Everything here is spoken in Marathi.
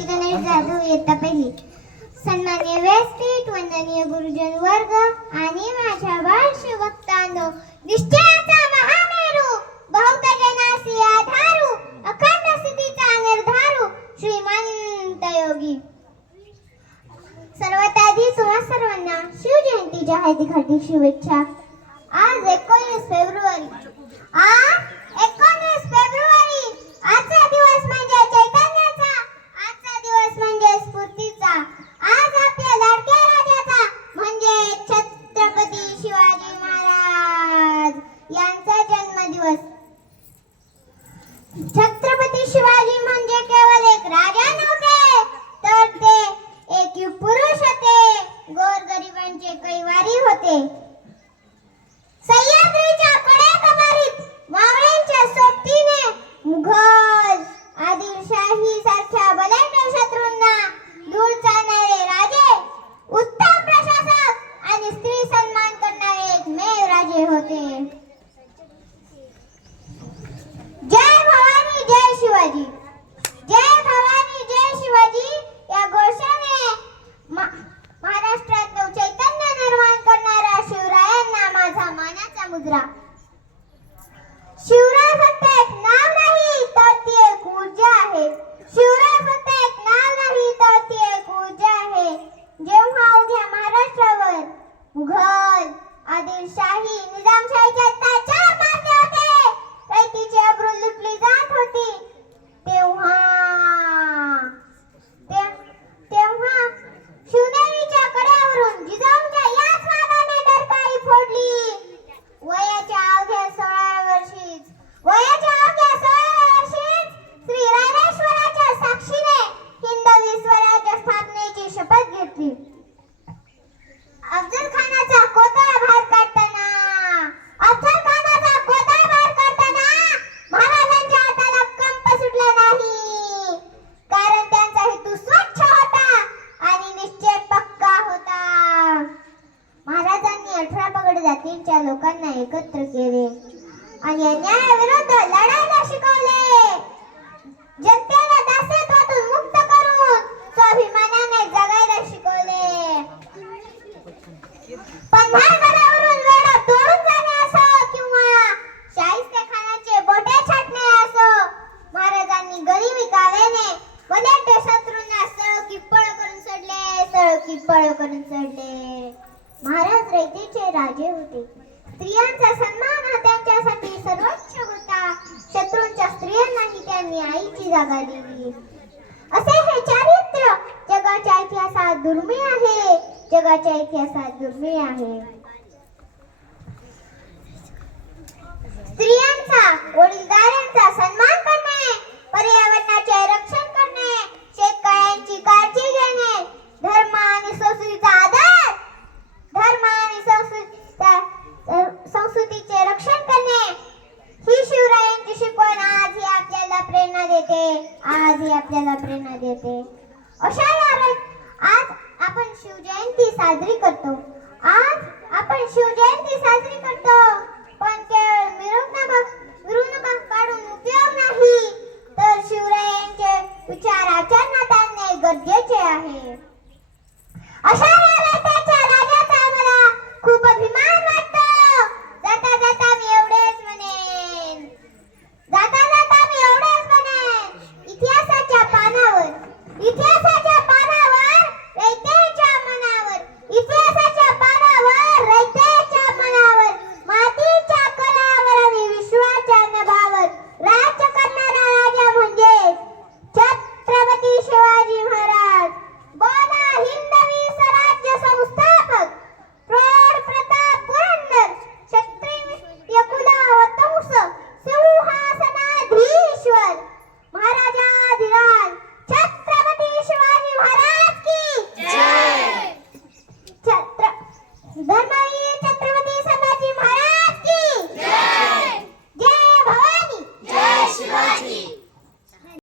श्री गणेश जाधव इयत्ता पहिली. सन्माननीय व्यासपीठ, वंदनीय गुरुजन वर्ग आणि माझ्या बाळ शिवभक्तांनो, निश्चयाचा महामेरू, बहुत जनासी आधारू, अखंड स्थितीचा निर्धारू, श्रीमंत योगी. सर्वात आधी तुम्हा सर्वांना शिवजयंतीच्या हार्दिक हार्दिक शुभेच्छा. आज 19 फेब्रुवारी. आजचा दिवस म्हणजे चैतन्याचा, आजचा दिवस म्हणजे स्फूर्तीचा, आज आपल्या लाडक्या राजाचा म्हणजे छत्रपती शिवाजी महाराज यांचा जन्मदिवस. छत्रपती शिवाजी म्हणजे केवळ एक राजा नव्हते, तर ते एक पुरुष होते, गोरगरिबांचे कैवारी होते. सह्याद्रीच्या कडेकमारीत मावळ्यांच्या सोबतीने मुघल आदिलशाही सारख्या बलाढ्य शत्रूंना दूर चालणारे राजे, उत्तम प्रशासक आणि स्त्री सन्मान करणारे एकमेव राजे होते. जय भवानी जय शिवाजी, जय भवानी जय शिवाजी या घोषणे महाराष्ट्रात चैतन्य निर्माण करणाऱ्या शिवरायांना माझा मानाचा मुद्रा. शिवराय फक्त एक नाव नाही, तर ती एक ऊर्जा आहे. शिवराय फक्त एक नाव नाही, तर ती एक ऊर्जा आहे. जेव्हा उद्या महाराष्ट्रावर मुघल आदिलशाही निजामशाहीचे अत्याचार मारले होते, रयतेची अब्रू लुटली जात होती, तेव्हा शिवनेरीच्या कड्यावरून जिजाऊंच्या याच वाघाने डरकाळी फोडली. वयाच्या अवघ्या 16 वर्षीच श्री रायरेश्वराच्या साक्षीने हिंदवी स्वराज्य स्थापनेची शपथ घेतली. अफजल खानाचा कोतळा बाहेर काढताना महाराजांच्या हाताला कंप सुटला नाही, कारण त्यांचा हेतू स्वच्छ होता आणि निश्चय पक्का होता. महाराजांनी 18 पगड जातींच्या लोकांना एकत्र केले आणि अन्यायाविरुद्ध लढायला शिकवले. जनतेला दासत्वातून मुक्त करून स्वाभिमानाने जगायला शिकवले. पंधरगडावरून वेढा तोडून जाणे असो किंवा शाहिस्तेखानाचे बोटे छाटणे असो, महाराजांनी गनिमी काव्याने बलाढ्य शत्रूंना सळ की पळ करून सोडले. महाराज रयतेचे राजे होते. स्त्रियांचा सन्मान हा त्यांच्यासाठी सर्वोच्च होता. शत्रूंच्या स्त्रियांनाही त्यांनी आईची जागा दिली. असे हे चारित्र्य जगाच्या इतिहासात दुर्मिळ आहे, जगाच्या इतिहासात दुर्मिळ आहे. स्त्रियांचा, वडीलधाऱ्यांचा सन्मान करणे, पर्यावरणाचे रक्षण करणे, शेतकऱ्यांची काळजी घेणे, धर्म आणि संस्कृतीचा आदर, संस्कृतीचे रक्षण करणे, ही शिवरायांची शिकवण आजही आपल्याला प्रेरणा देते. अशा आज आपण शिवजयंती साजरी करतो. पण केवळ मिरवणुका काढून उपयोग नाही, तर शिवरायांचे विचार आचरणात आणणे गरजेचे आहे. अशा